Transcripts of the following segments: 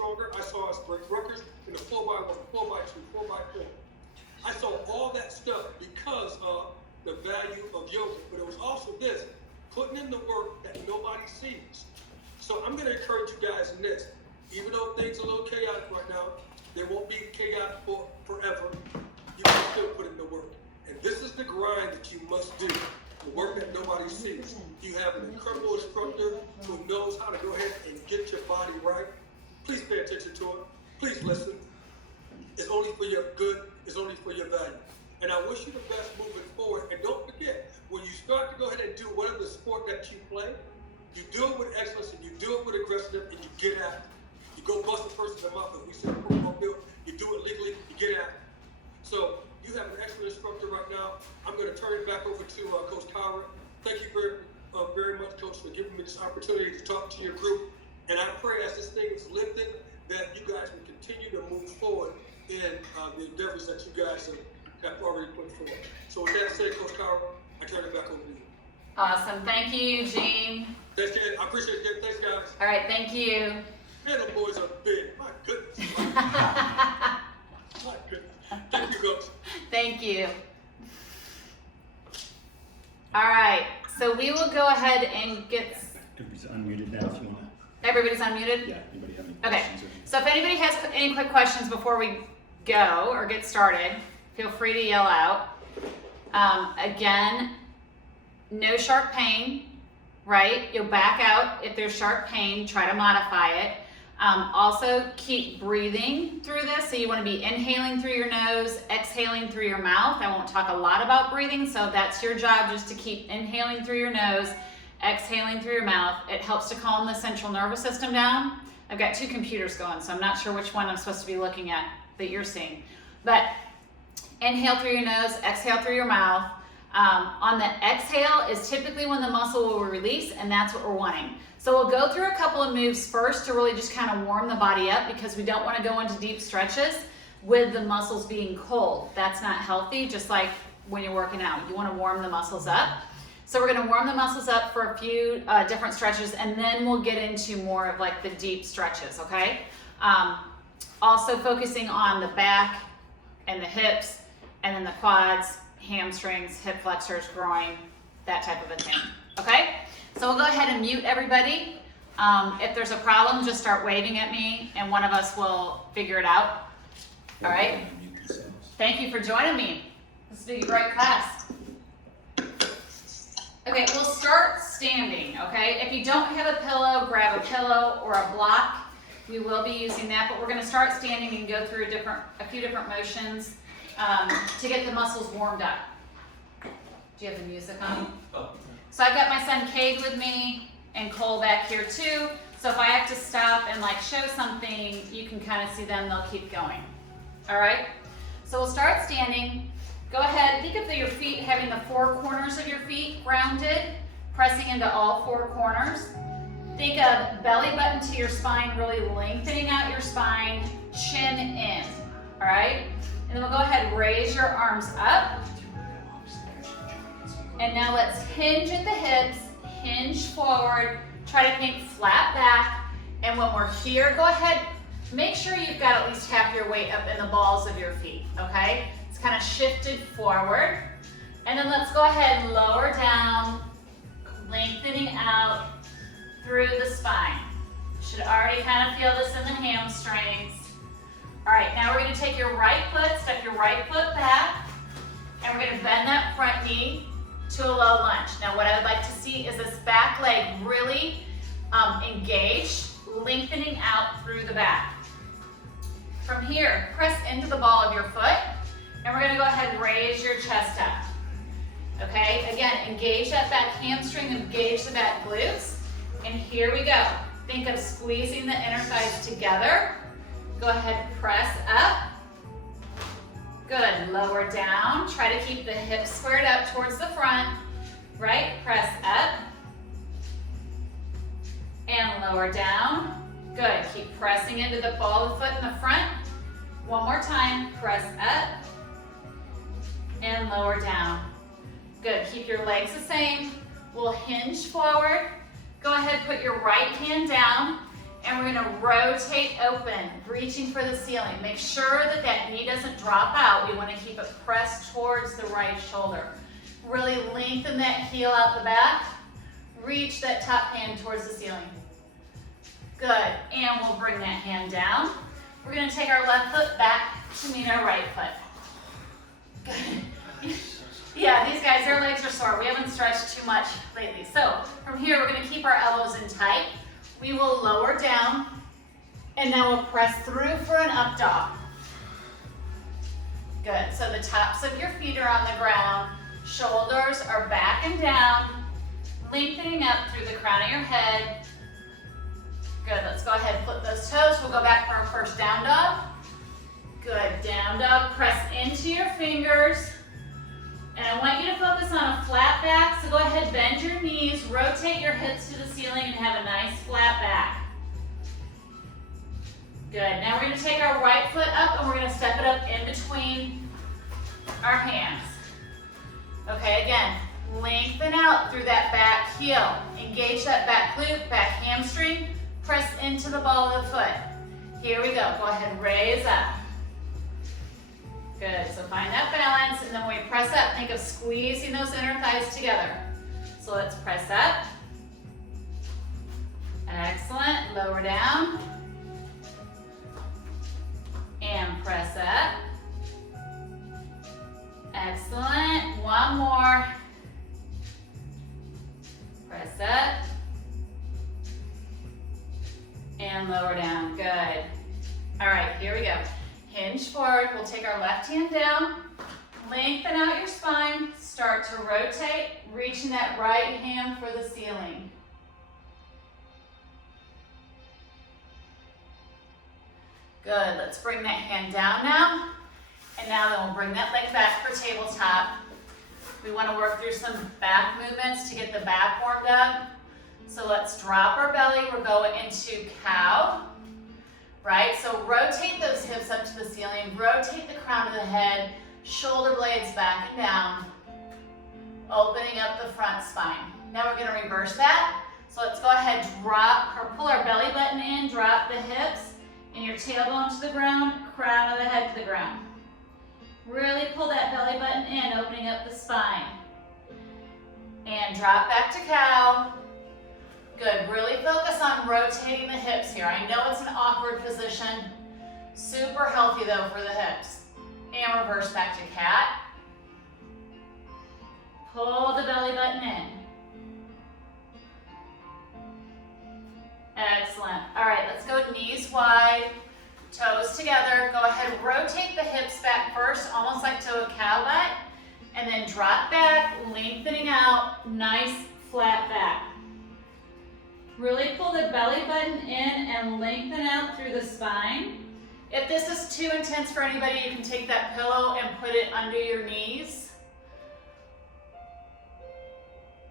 stronger. I saw us break records in the 4x1, 4x2, 4x4. I saw all that stuff because of the value of yoga. But it was also this, putting in the work that nobody sees. So I'm going to encourage you guys in this. Even though things are a little chaotic right now, they won't be chaotic forever. You can still put in the work. And this is the grind that you must do. The work that nobody sees. You have an incredible instructor who knows how to go ahead and get your body right. Please pay attention to it. Please listen. It's only for your good. It's only for your value. And I wish you the best moving forward. And don't forget, when you start to go ahead and do whatever sport that you play, you do it with excellence and you do it with aggressiveness and you get at it. You go bust a person in the mouth, as we said, you do it legally, you get at it. So you have an excellent instructor right now. I'm going to turn it back over to Coach Kyra. Thank you very much, Coach, for giving me this opportunity to talk to your group. And I pray as this thing is lifted that you guys will continue to move forward in the endeavors that you guys have already put forward. So with that said, Coach Kyra, I turn it back over to you. Awesome. Thank you, Eugene. Thanks, Ken. I appreciate it. Thanks, guys. All right. Thank you. Man, the boys are big. My goodness. My goodness. Thank you, Coach. Thank you. All right. So we will go ahead and get... Everybody's unmuted now if you want to. Everybody's unmuted? Yeah, anybody have any Okay. questions? So if anybody has any quick questions before we go or get started, feel free to yell out. Again, no sharp pain, right? You'll back out if there's sharp pain, try to modify it. Also keep breathing through this. So you want to be inhaling through your nose, exhaling through your mouth. I won't talk a lot about breathing, so that's your job, just to keep inhaling through your nose, exhaling through your mouth. It helps to calm the central nervous system down. I've got two computers going, so I'm not sure which one I'm supposed to be looking at that you're seeing. But inhale through your nose, exhale through your mouth. On the exhale is typically when the muscle will release, and that's what we're wanting. So we'll go through a couple of moves first to really just kind of warm the body up, because we don't want to go into deep stretches with the muscles being cold. That's not healthy, just like when you're working out. You want to warm the muscles up. So we're going to warm the muscles up for a few different stretches, and then we'll get into more of like the deep stretches, okay? Also focusing on the back and the hips, and then the quads, hamstrings, hip flexors, groin, that type of a thing, okay? So we'll go ahead and mute everybody. If there's a problem, just start waving at me and one of us will figure it out. All right? Thank you for joining me. This is a great class. Okay, we'll start standing, okay? If you don't have a pillow, grab a pillow or a block. We will be using that, but we're gonna start standing and go through a few different motions to get the muscles warmed up. Do you have the music on? So I've got my son Cade with me and Cole back here too. So if I have to stop and like show something, you can kind of see them, they'll keep going. All right? So we'll start standing. Go ahead, think of your feet having the four corners of your feet grounded, pressing into all four corners. Think of belly button to your spine, really lengthening out your spine, chin in, all right? And then we'll go ahead, raise your arms up. And now let's hinge at the hips, hinge forward, try to think flat back. And when we're here, go ahead, make sure you've got at least half your weight up in the balls of your feet, okay? It's kind of shifted forward. And then let's go ahead and lower down, lengthening out through the spine. You should already kind of feel this in the hamstrings. All right, now we're gonna take your right foot, step your right foot back, and we're gonna bend that front knee to a low lunge. Now what I would like to see is this back leg really engaged, lengthening out through the back. From here, press into the ball of your foot, and we're gonna go ahead and raise your chest up. Okay, again, engage that back hamstring, engage the back glutes, and here we go. Think of squeezing the inner thighs together. Go ahead, press up. Good, lower down. Try to keep the hips squared up towards the front. Right, press up. And lower down. Good, keep pressing into the ball of the foot in the front. One more time, press up. And lower down. Good, keep your legs the same. We'll hinge forward. Go ahead, put your right hand down and we're gonna rotate open, reaching for the ceiling. Make sure that that knee doesn't drop out. We wanna keep it pressed towards the right shoulder. Really lengthen that heel out the back. Reach that top hand towards the ceiling. Good, and we'll bring that hand down. We're gonna take our left foot back to meet our right foot. Good. Yeah, these guys, their legs are sore. We haven't stretched too much lately. So from here, we're gonna keep our elbows in tight. We will lower down, and now we'll press through for an up dog. Good, so the tops of your feet are on the ground, shoulders are back and down, lengthening up through the crown of your head. Good, let's go ahead and flip those toes. We'll go back for our first down dog. Good, down dog, press into your fingers. And I want you to focus on a flat back, so go ahead, bend your knees, rotate your hips to the ceiling, and have a nice flat back. Good, now we're gonna take our right foot up, and we're gonna step it up in between our hands. Okay, again, lengthen out through that back heel. Engage that back glute, back hamstring, press into the ball of the foot. Here we go, go ahead and raise up. Good, so find that balance, and then when we press up, think of squeezing those inner thighs together. So let's press up. Excellent, lower down. And press up. Excellent, one more. Press up. And lower down, good. All right, here we go. Hinge forward, we'll take our left hand down, lengthen out your spine, start to rotate, reaching that right hand for the ceiling. Good, let's bring that hand down now, and now then we'll bring that leg back for tabletop. We want to work through some back movements to get the back warmed up. So let's drop our belly, we're going into cow. Right, so rotate those hips up to the ceiling, rotate the crown of the head, shoulder blades back and down, opening up the front spine. Now we're gonna reverse that. So let's go ahead, drop, or pull our belly button in, drop the hips, and your tailbone to the ground, crown of the head to the ground. Really pull that belly button in, opening up the spine. And drop back to cow. Good, really focus on rotating the hips here. I know it's an awkward position. Super healthy though for the hips. And reverse back to cat. Pull the belly button in. Excellent. All right, let's go knees wide, toes together. Go ahead, rotate the hips back first, almost like to a cow butt. And then drop back, lengthening out, nice flat back. Really pull the belly button in and lengthen out through the spine. If this is too intense for anybody, you can take that pillow and put it under your knees.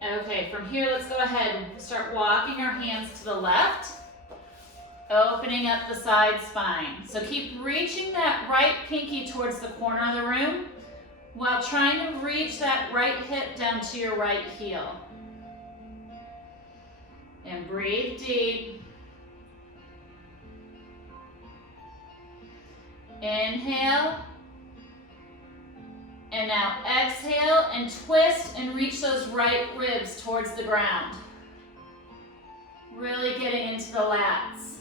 Okay, from here, let's go ahead and start walking our hands to the left, opening up the side spine. So keep reaching that right pinky towards the corner of the room while trying to reach that right hip down to your right heel. And breathe deep. Inhale. And now exhale and twist and reach those right ribs towards the ground. Really getting into the lats.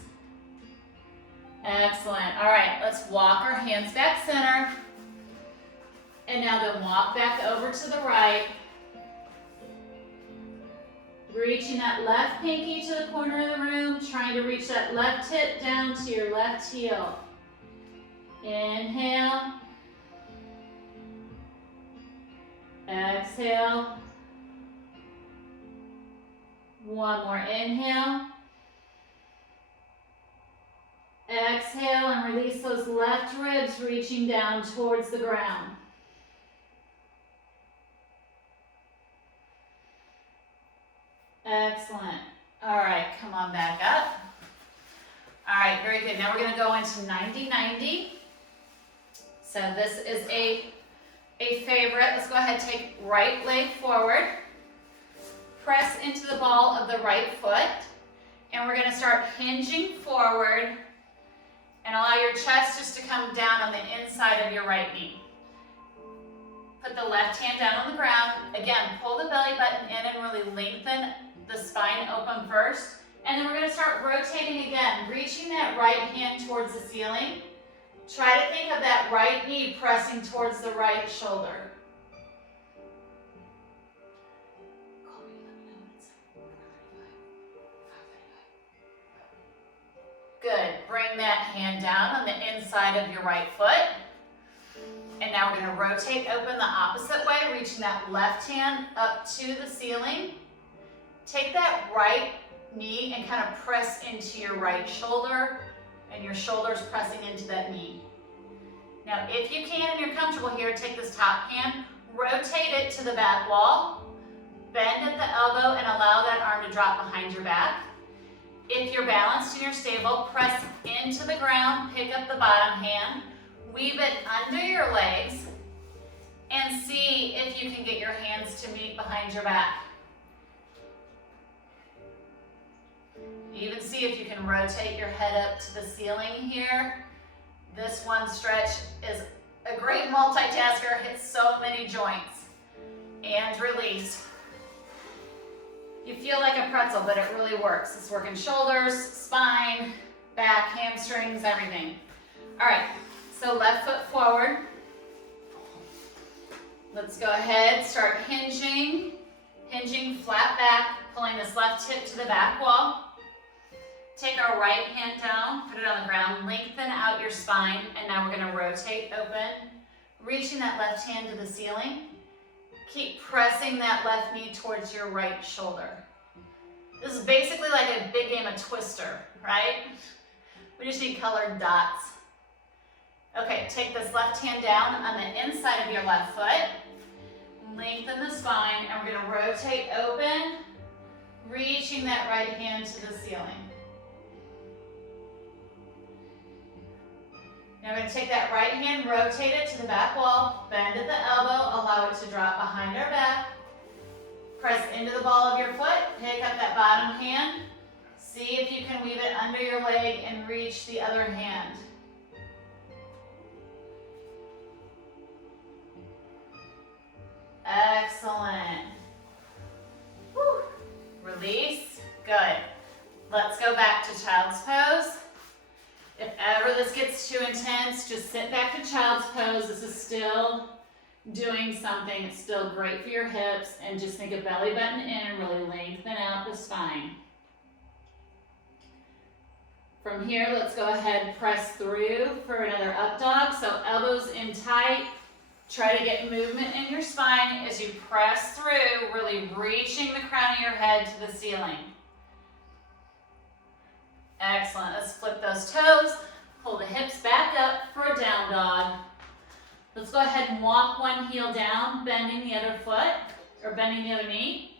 Excellent. All right, let's walk our hands back center. And now then walk back over to the right. Reaching that left pinky to the corner of the room, trying to reach that left hip down to your left heel. Inhale. Exhale. One more inhale. Exhale and release those left ribs reaching down towards the ground. Excellent. All right, come on back up. All right, very good. Now we're going to go into 90-90. So this is a favorite. Let's go ahead and take right leg forward. Press into the ball of the right foot. And we're gonna start hinging forward and allow your chest just to come down on the inside of your right knee. Put the left hand down on the ground. Again, pull the belly button in and really lengthen the spine open first. And then we're gonna start rotating again, reaching that right hand towards the ceiling. Try to think of that right knee pressing towards the right shoulder. Good. Bring that hand down on the inside of your right foot. And now we're going to rotate open the opposite way, reaching that left hand up to the ceiling. Take that right knee and kind of press into your right shoulder, and your shoulder's pressing into that knee. Now, if you can and you're comfortable here, take this top hand, rotate it to the back wall, bend at the elbow, and allow that arm to drop behind your back. If you're balanced and you're stable, press into the ground, pick up the bottom hand, weave it under your legs, and see if you can get your hands to meet behind your back. Even see if you can rotate your head up to the ceiling here. This one stretch is a great multitasker, hits so many joints. And release. You feel like a pretzel, but it really works. It's working shoulders, spine, back, hamstrings, everything. All right, so left foot forward. Let's go ahead, start hinging. Hinging flat back, pulling this left hip to the back wall. Take our right hand down, put it on the ground, lengthen out your spine, and now we're gonna rotate open, reaching that left hand to the ceiling. Keep pressing that left knee towards your right shoulder. This is basically like a big game of Twister, right? We just need colored dots. Okay, take this left hand down on the inside of your left foot. Lengthen the spine, and we're gonna rotate open, reaching that right hand to the ceiling. Now we're going to take that right hand, rotate it to the back wall, bend at the elbow, allow it to drop behind our back. Press into the ball of your foot, pick up that bottom hand. See if you can weave it under your leg and reach the other hand. Excellent. Whew. Release. Good. Let's go back to child's pose. If ever this gets too intense, just sit back to child's pose. This is still doing something. It's still great for your hips. And just think of belly button in and really lengthen out the spine. From here, let's go ahead and press through for another up dog. So elbows in tight. Try to get movement in your spine as you press through, really reaching the crown of your head to the ceiling. Excellent. Let's flip those toes. Pull the hips back up for a down dog. Let's go ahead and walk one heel down, bending the other foot, or bending the other knee.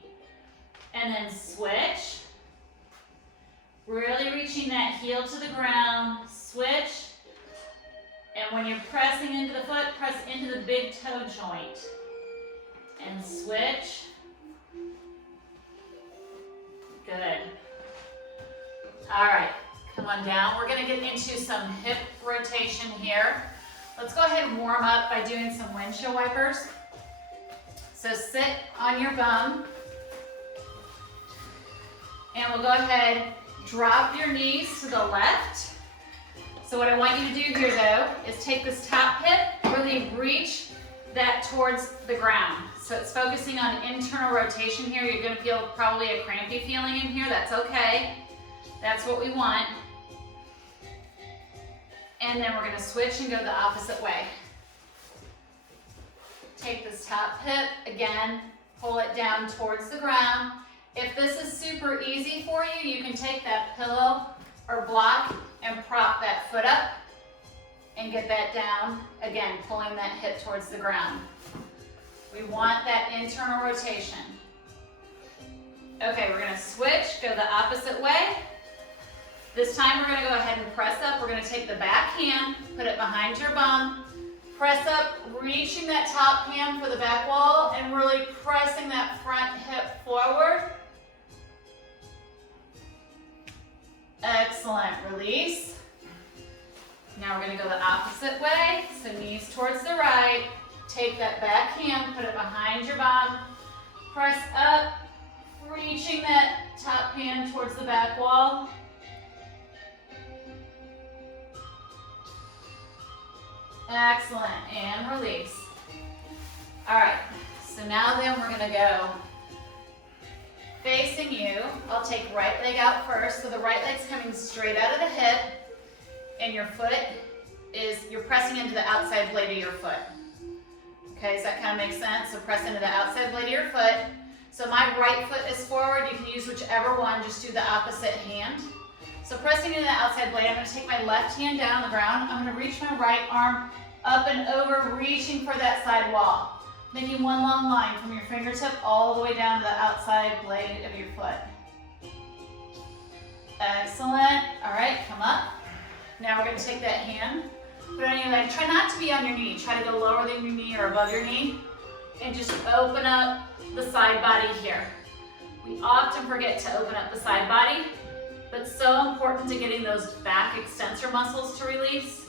And then switch. Really reaching that heel to the ground. Switch. And when you're pressing into the foot, press into the big toe joint. And switch. Good. All right, come on down. We're gonna get into some hip rotation here. Let's go ahead and warm up by doing some windshield wipers. So sit on your bum. And we'll go ahead, drop your knees to the left. So what I want you to do here though, is take this top hip, really reach that towards the ground. So it's focusing on internal rotation here. You're gonna feel probably a crampy feeling in here, that's okay. That's what we want. And then we're gonna switch and go the opposite way. Take this top hip, again, pull it down towards the ground. If this is super easy for you, you can take that pillow or block and prop that foot up and get that down. Again, pulling that hip towards the ground. We want that internal rotation. Okay, we're gonna switch, go the opposite way. This time we're gonna go ahead and press up. We're gonna take the back hand, put it behind your bum, press up, reaching that top hand for the back wall and really pressing that front hip forward. Excellent, release. Now we're gonna go the opposite way. So knees towards the right. Take that back hand, put it behind your bum. Press up, reaching that top hand towards the back wall. Excellent, and release. All right, so now then we're gonna go facing you. I'll take right leg out first. So the right leg's coming straight out of the hip, and your foot is, you're pressing into the outside blade of your foot. Okay, does that kind of make sense? So press into the outside blade of your foot. So my right foot is forward. You can use whichever one, just do the opposite hand. So pressing into the outside blade, I'm gonna take my left hand down on the ground. I'm gonna reach my right arm up and over, reaching for that side wall. Making one long line from your fingertip all the way down to the outside blade of your foot. Excellent. All right, come up. Now we're gonna take that hand, put it on your leg. Try not to be on your knee. Try to go lower than your knee or above your knee. And just open up the side body here. We often forget to open up the side body, but so important to getting those back extensor muscles to release.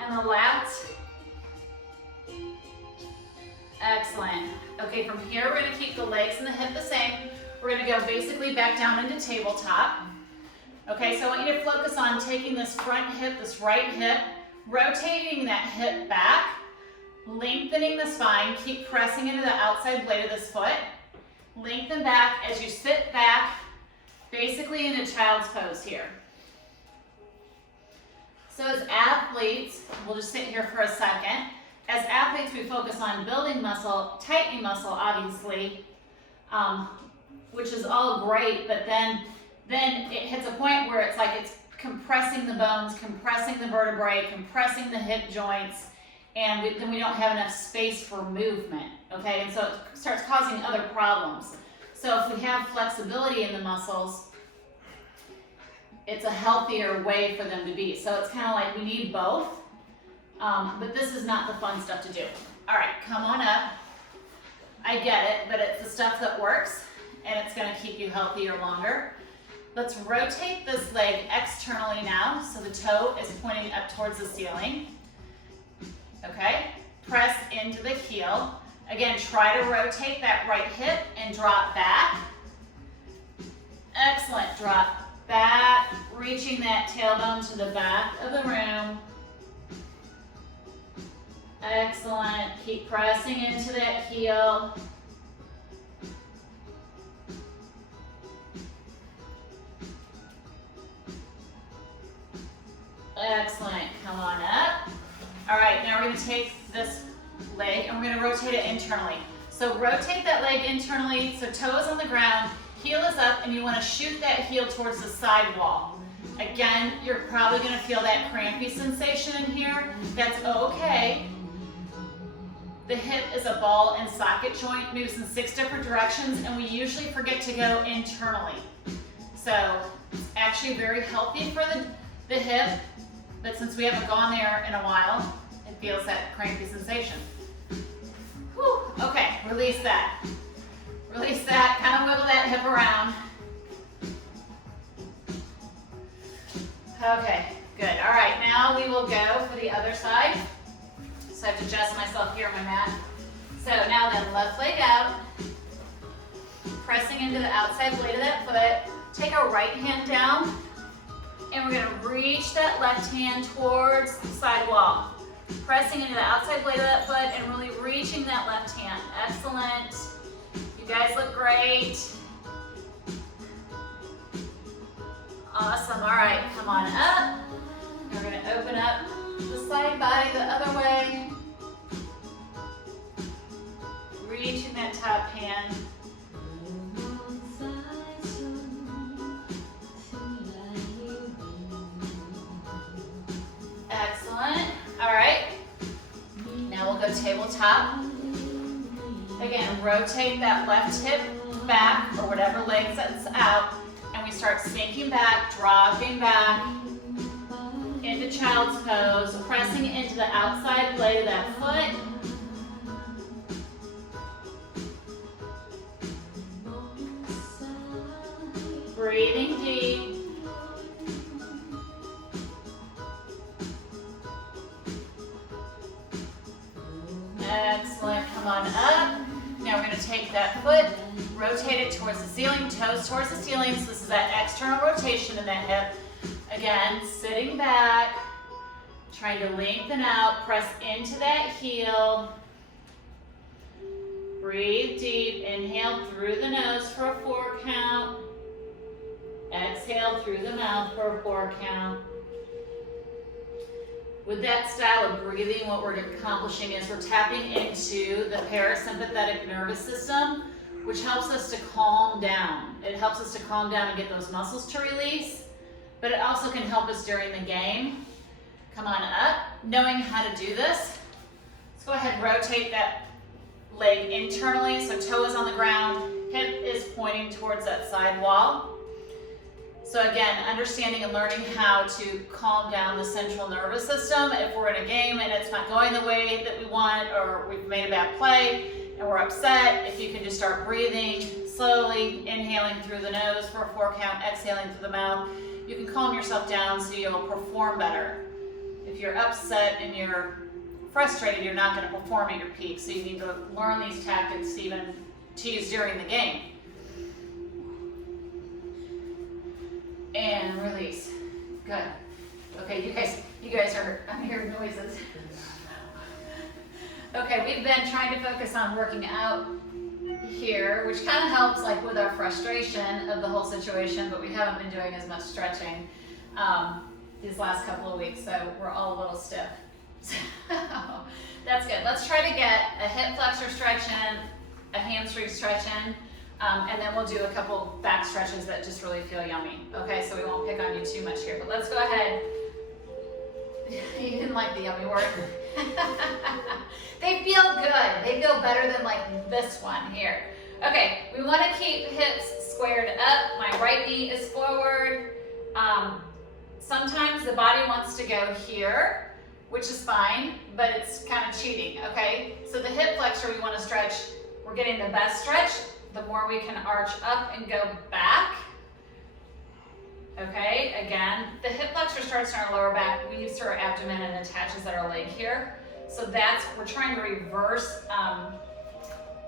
And the lats. Excellent. Okay, from here we're gonna keep the legs and the hip the same. We're gonna go basically back down into tabletop. Okay, so I want you to focus on taking this front hip, this right hip, rotating that hip back, lengthening the spine, keep pressing into the outside blade of this foot. Lengthen back as you sit back, basically in a child's pose here. So as athletes, we'll just sit here for a second. As athletes, we focus on building muscle, tightening muscle, obviously, which is all great, but then it hits a point where it's like it's compressing the bones, compressing the vertebrae, compressing the hip joints, and then we don't have enough space for movement, okay? And so it starts causing other problems. So if we have flexibility in the muscles, it's a healthier way for them to be. So it's kind of like we need both. But this is not the fun stuff to do. All right, come on up. I get it, but it's the stuff that works, and it's gonna keep you healthier longer. Let's rotate this leg externally now, so the toe is pointing up towards the ceiling. Okay, press into the heel. Again, try to rotate that right hip and drop back. Excellent, drop back, reaching that tailbone to the back of the room. Excellent. Keep pressing into that heel. Excellent. Come on up. All right, now we're going to take this leg and we're going to rotate it internally. So rotate that leg internally, so toe is on the ground, heel is up, and you want to shoot that heel towards the side wall. Again, you're probably going to feel that crampy sensation in here. That's okay. The hip is a ball and socket joint, moves in 6 different directions, and we usually forget to go internally. So it's actually very healthy for the hip, but since we haven't gone there in a while, it feels that crampy sensation. Whew. Okay, release that. Release that, kind of wiggle that hip around. Okay, good. All right, now we will go for the other side. So I have to adjust myself here on my mat. So now then, left leg out, pressing into the outside blade of that foot. Take our right hand down, and we're gonna reach that left hand towards the side wall. Pressing into the outside blade of that foot and really reaching that left hand. Excellent. You guys look great. Awesome, all right, come on up. We're gonna open up the side body the other way. Reaching that top hand. Excellent. All right. Now we'll go tabletop. Again, rotate that left hip back or whatever leg that's out, and we start sinking back, dropping back into child's pose, pressing into the outside blade of that foot. Breathing deep. gonna take that foot, rotate it towards the ceiling, toes towards the ceiling. So this is that external rotation in that hip. Again, sitting back, trying to lengthen out, press into that heel. Breathe deep, inhale through the nose for a 4 count. Exhale through the mouth for a 4 count. With that style of breathing, what we're accomplishing is we're tapping into the parasympathetic nervous system, which helps us to calm down. It helps us to calm down and get those muscles to release, but it also can help us during the game. Come on up. Knowing how to do this, let's go ahead and rotate that leg internally, so toe is on the ground, hip is pointing towards that side wall. So again, understanding and learning how to calm down the central nervous system. If we're in a game and it's not going the way that we want, or we've made a bad play and we're upset, if you can just start breathing slowly, inhaling through the nose for a 4 count, exhaling through the mouth, you can calm yourself down so you'll perform better. If you're upset and you're frustrated, you're not going to perform at your peak. So you need to learn these tactics even to use during the game. And release. Good. Okay, you guys are, I'm hearing noises. Okay, we've been trying to focus on working out here, which kind of helps like with our frustration of the whole situation, but we haven't been doing as much stretching these last couple of weeks, so we're all a little stiff. So that's good. Let's try to get a hip flexor stretch in, a hamstring stretch in, and then we'll do a couple back stretches that just really feel yummy. Okay, so we won't pick on you too much here, but let's go ahead. You didn't like the yummy word. They feel good. They feel better than like this one here. Okay, we want to keep hips squared up. My right knee is forward. Sometimes the body wants to go here, which is fine, but it's kind of cheating, okay? So the hip flexor we want to stretch, we're getting the best stretch, the more we can arch up and go back. Okay, again, the hip flexor starts in our lower back, weaves through our abdomen and attaches at our leg here. So that's, we're trying to reverse,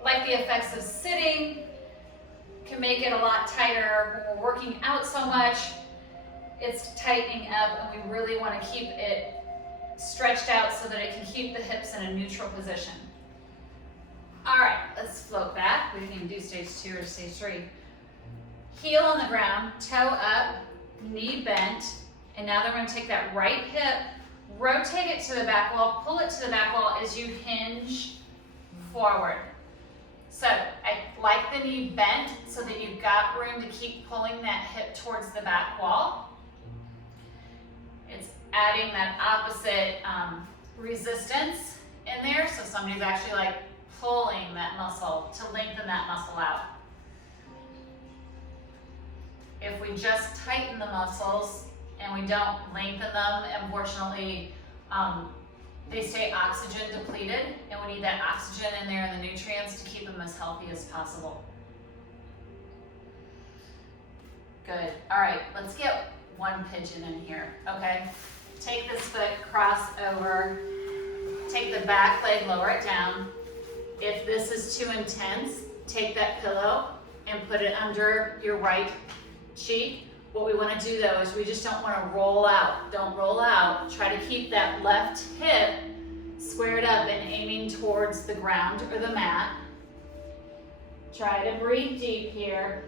like the effects of sitting can make it a lot tighter. When we're working out so much, it's tightening up, and we really want to keep it stretched out so that it can keep the hips in a neutral position. All right, let's float back. We didn't even do stage 2 or stage 3. Heel on the ground, toe up, knee bent, and now they're going to take that right hip, rotate it to the back wall, pull it to the back wall as you hinge forward. So I like the knee bent so that you've got room to keep pulling that hip towards the back wall. It's adding that opposite resistance in there, so somebody's actually like pulling that muscle to lengthen that muscle out. If we just tighten the muscles and we don't lengthen them, unfortunately, they stay oxygen depleted, and we need that oxygen in there and the nutrients to keep them as healthy as possible. Good. All right, let's get one pigeon in here, okay? Take this foot, cross over, take the back leg, lower it down. If this is too intense, take that pillow and put it under your right cheek. What we want to do though is we just don't want to roll out. Don't roll out. Try to keep that left hip squared up and aiming towards the ground or the mat. Try to breathe deep here.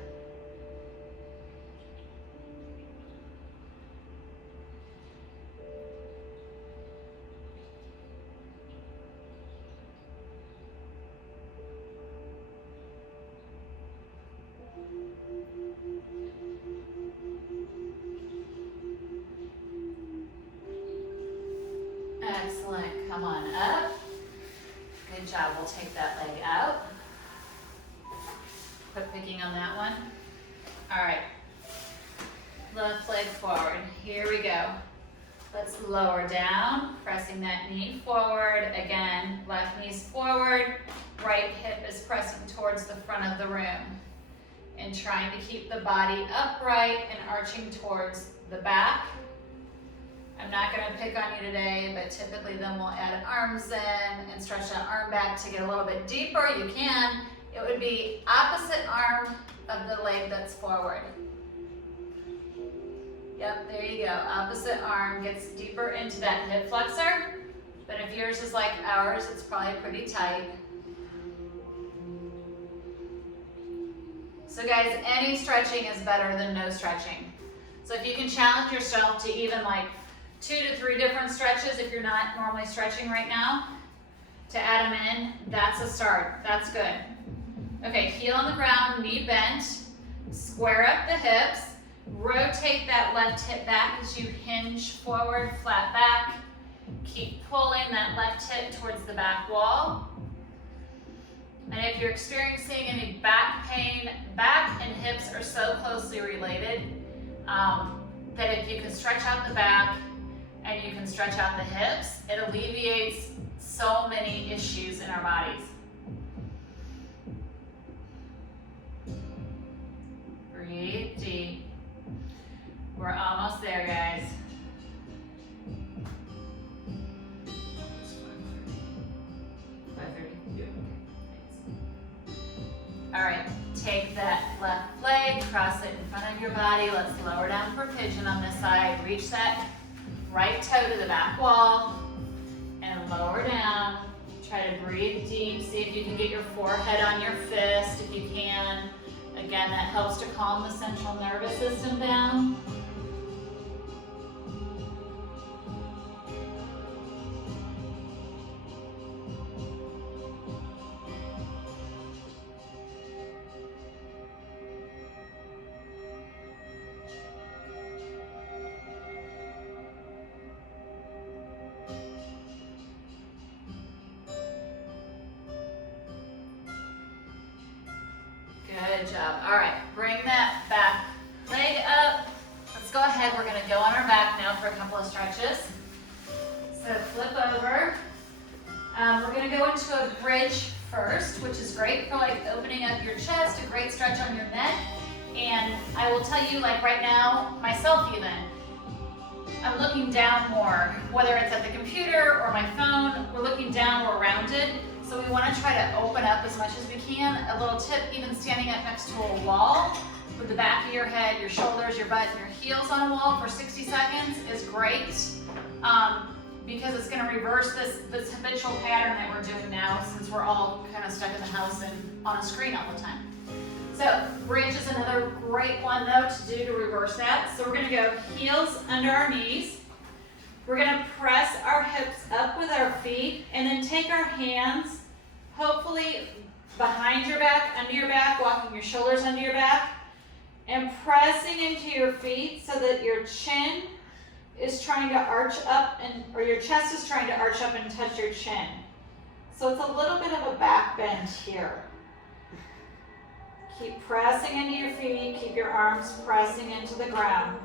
Excellent. Come on up. Good job. We'll take that leg out. Quit picking on that one. All right. Left leg forward. Here we go. Let's lower down, pressing that knee forward. Again, left knee's forward. Right hip is pressing towards the front of the room. And trying to keep the body upright and arching towards the back. I'm not going to pick on you today, but typically then we'll add arms in and stretch that arm back to get a little bit deeper. You can. it would be opposite arm of the leg that's forward. Yep, there you go. Opposite arm gets deeper into that hip flexor, but if yours is like ours, it's probably pretty tight. So guys, any stretching is better than no stretching. So if you can challenge yourself to even like 2 to 3 different stretches if you're not normally stretching right now, to add them in, that's a start. That's good. Okay, heel on the ground, knee bent, square up the hips, rotate that left hip back as you hinge forward, flat back. Keep pulling that left hip towards the back wall. And if you're experiencing any back pain, back and hips are so closely related that if you can stretch out the back and you can stretch out the hips, it alleviates so many issues in our bodies. Breathe deep. We're almost there, guys. All right, take that left leg, cross it in front of your body. Let's lower down for pigeon on this side. Reach that right toe to the back wall and lower down. Try to breathe deep. See if you can get your forehead on your fist if you can. Again, that helps to calm the central nervous system down. Good job. All right, bring that back leg up. Let's go ahead. We're going to go on our back now for a couple of stretches. So flip over. We're going to go into a bridge first, which is great for like opening up your chest, a great stretch on your neck. And I will tell you, like right now, myself even, I'm looking down more, whether it's at the computer or my phone, we're looking down, we're rounded. So we want to try to open up as much as we can. A little tip, even standing up next to a wall with the back of your head, your shoulders, your butt, and your heels on a wall for 60 seconds is great because it's going to reverse this habitual pattern that we're doing now since we're all kind of stuck in the house and on a screen all the time. So bridge is another great one though to do to reverse that. So we're going to go heels under our knees. We're going to press our hips up with our feet and then take our hands, hopefully behind your back, under your back, walking your shoulders under your back, and pressing into your feet so that your chin is trying to arch up or your chest is trying to arch up and touch your chin. So it's a little bit of a back bend here. Keep pressing into your feet, keep your arms pressing into the ground.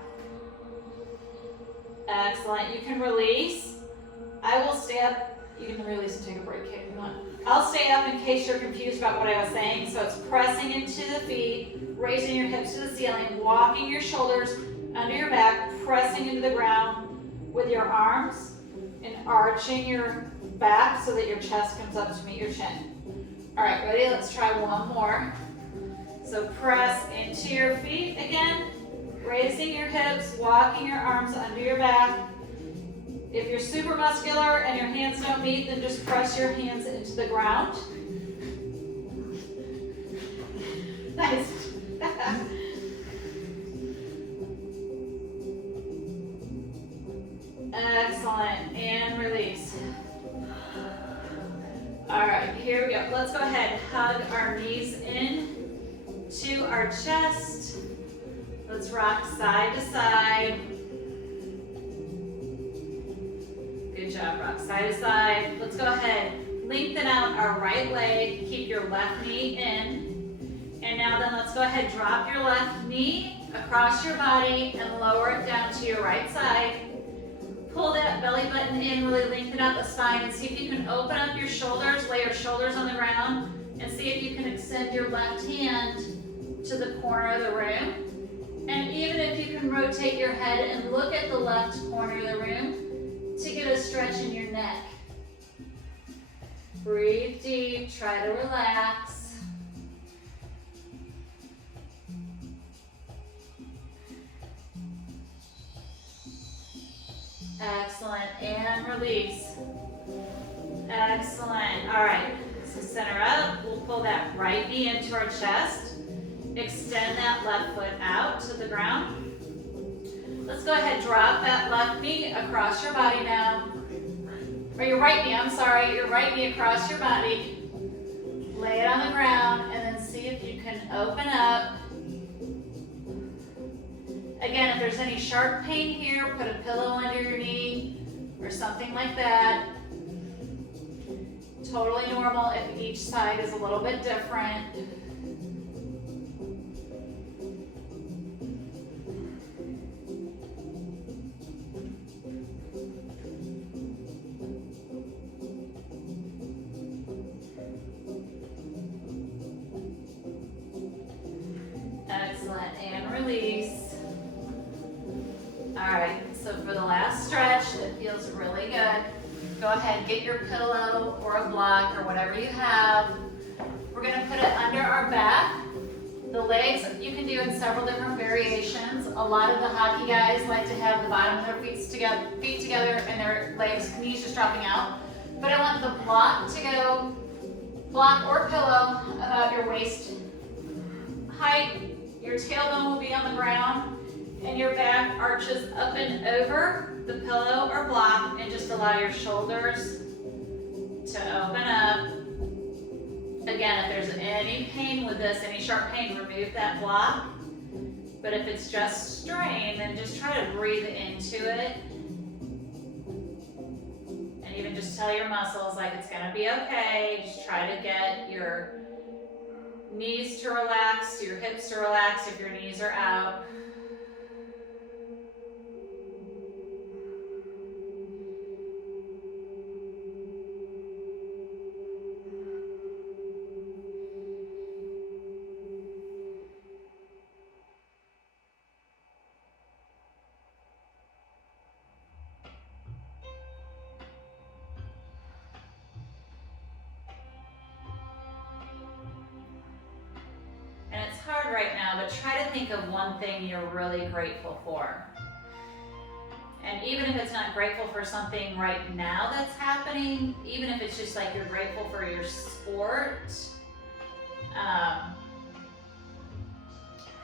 Excellent. You can release. I will stay up. You can release and take a break if you want. I'll stay up in case you're confused about what I was saying. So it's pressing into the feet, raising your hips to the ceiling, walking your shoulders under your back, pressing into the ground with your arms and arching your back so that your chest comes up to meet your chin. All right, ready? Let's try one more. So press into your feet again. Raising your hips, walking your arms under your back. If you're super muscular and your hands don't meet, then just press your hands into the ground. Nice. Excellent. And release. All right, here we go. Let's go ahead. Hug our knees in to our chest. Let's rock side to side. Good job, rock side to side. Let's go ahead. Lengthen out our right leg. Keep your left knee in. And now then let's go ahead, drop your left knee across your body and lower it down to your right side. Pull that belly button in, really lengthen out the spine and see if you can open up your shoulders, lay your shoulders on the ground, and see if you can extend your left hand to the corner of the room. And even if you can rotate your head and look at the left corner of the room to get a stretch in your neck. Breathe deep, try to relax. Excellent, and release. Excellent, all right, so center up, we'll pull that right knee into our chest. Extend that left foot out to the ground. Let's go ahead, drop that left knee across your body now. Or your right knee, I'm sorry, your right knee across your body. Lay it on the ground and then see if you can open up. Again, if there's any sharp pain here, put a pillow under your knee or something like that. Totally normal if each side is a little bit different. Excellent, and release. All right, so for the last stretch, it feels really good. Go ahead, get your pillow or a block or whatever you have. We're gonna put it under our back. The legs you can do in several different variations. A lot of the hockey guys like to have the bottom of their feet together and their legs, knees just dropping out. But I want the block to go, block or pillow about your waist height. Your tailbone will be on the ground and your back arches up and over the pillow or block, and just allow your shoulders to open up. Again, if there's any pain with this, any sharp pain, remove that block. But if it's just strain, then just try to breathe into it. And even just tell your muscles like it's gonna be okay. Just try to get your knees to relax, your hips to relax if your knees are out. And it's hard right now, but try to think of one thing you're really grateful for. And even if it's not grateful for something right now that's happening, even if it's just like you're grateful for your sport,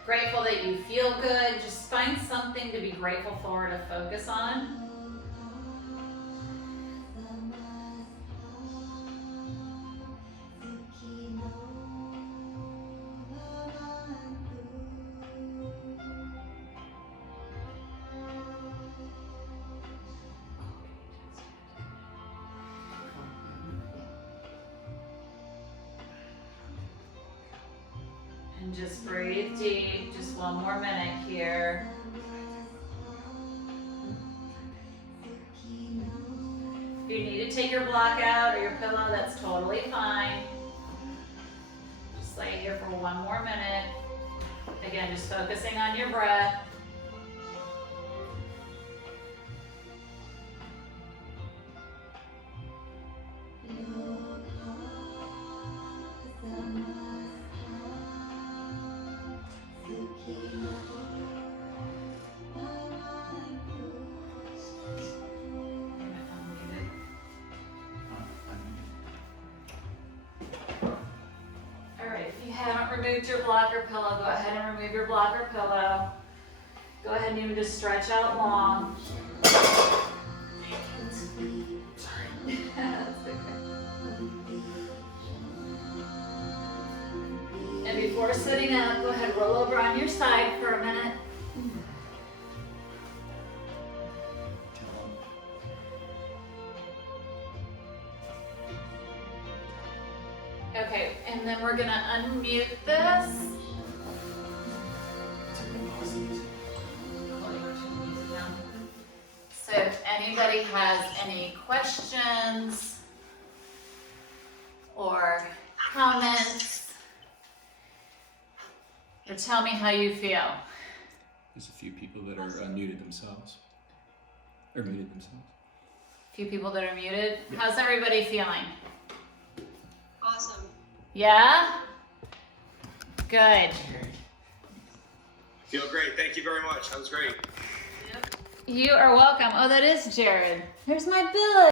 grateful that you feel good, just find something to be grateful for to focus on. And just breathe deep, just one more minute here. If you need to take your block out or your pillow, that's totally fine. Just lay here for one more minute. Again, just focusing on your breath. Removed your blocker pillow, go ahead and remove your blocker pillow. Go ahead and even just stretch out long. That's okay. And before sitting up, go ahead and roll over on your side for a minute. Okay, and then we're gonna unmute this. So if anybody has any questions or comments, or tell me how you feel. There's a few people that are unmuted themselves. Or muted themselves. A few people that are muted. Yeah. How's everybody feeling? Awesome. Yeah? Good. Feel great. Thank you very much. That was great. Yep. You are welcome. Oh, that is Jared. There's my Billy.